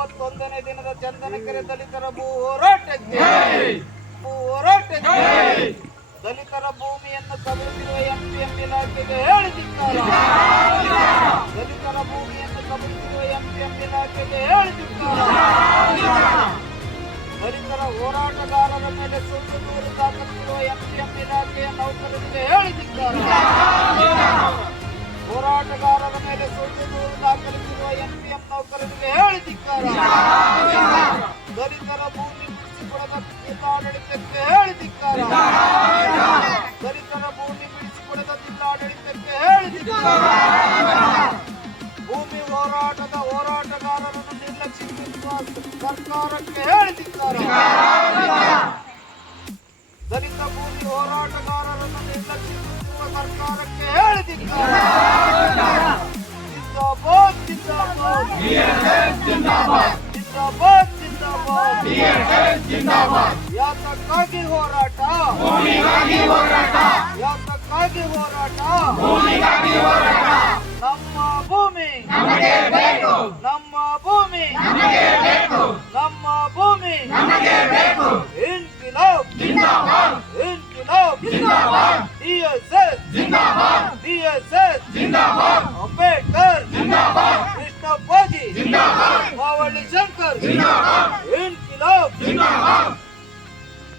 51ನೇ ದಿನದ ಚಂದನಕೆರೆ ದಲಿತರ ಭೂ ಹೋರಾಟಕ್ಕೆ ದಲಿತರ ಭೂಮಿಯನ್ನು ಕಬಳಿಸಿರುವ ಎಂಪಿಎಂ ಇಲಾಖೆಗೆ ಹೇಳಿದಿದ್ದಾರೆ. ದಲಿತರ ಭೂಮಿಯನ್ನು ಕಬಳಿಸಿರುವ ಎಂಪಿಎಂ ಇಲಾಖೆಗೆ ಹೇಳಿದಿದ್ದಾರೆ. ದಲಿತರ ಹೋರಾಟಗಾರರ ಮೇಲೆ ಸುಳ್ಳು ದೂರು ದಾಖಲಿಸಿರುವ ಎಂಪಿಎಂ ಇಲಾಖೆಯ ನೌಕರರಿಗೆ ಹೇಳಿದಿದ್ದಾರೆ. ಹೋರಾಟಗಾರರ ಮೇಲೆ ಸುಳ್ಳು ದೂರು ದಾಖಲಿಸಿರುವ ಎಂಪಿಎಂ ನೌಕರರಿಗೆ ಹೇಳಿದಿದ್ದಾರೆ. ದಲಿತರ ಭೂಮಿ ಬಿಡಿಸಿಕೊಡದ ಜಿಲ್ಲಾಡಳಿತಕ್ಕೆ ಹೇಳಿದಿದ್ದಾರೆ. ದಲಿತರ ಭೂಮಿ ಬಿಡಿಸಿಕೊಡದ ಜಿಲ್ಲಾಡಳಿತಕ್ಕೆ ಹೇಳಿದಿದ್ದಾರೆ. ಭೂಮಿ ಹೋರಾಟದ ಹೋರಾಟಗಾರರನ್ನು ನಿರ್ಲಕ್ಷಿಸಿರುವ ಸರ್ಕಾರಕ್ಕೆ ಹೇಳಿದಿದ್ದಾರೆ. ದಲಿತ ಭೂಮಿ ಹೋರಾಟಗಾರರನ್ನು ನಿರ್ಲಕ್ಷಿಸುತ್ತಿರುವ ಸರ್ಕಾರಕ್ಕೆ ಹೇಳಿದಿದ್ದಾರೆ. ಜಿಂದಾಬಾದ್ ಜಿಂದಾಬಾದ್ ಜಿಂದಾಬಾದ್ ಜಿಂದಾಬಾದ್. ಯಾತಕ್ಕಾಗಿ ಹೋರಾಟ? ಯಾತಕ್ಕಾಗಿ ಹೋರಾಟ? ನಮ್ಮ ಭೂಮಿ ನಮ್ಮ ಭೂಮಿ ನಮ್ಮ ಭೂಮಿ. ಇನ್ಕಿಲಾಬ್ ಇನ್ಕಿಲಾಬ್ DSS DSS ಅಂಬೇಡ್ಕರ್ ಕೃಷ್ಣಪ್ಪಾಜಿ ಮಾವಳ್ಳಿ ಶಂಕರ್ ಇನ್ಕಿಲಾಬ್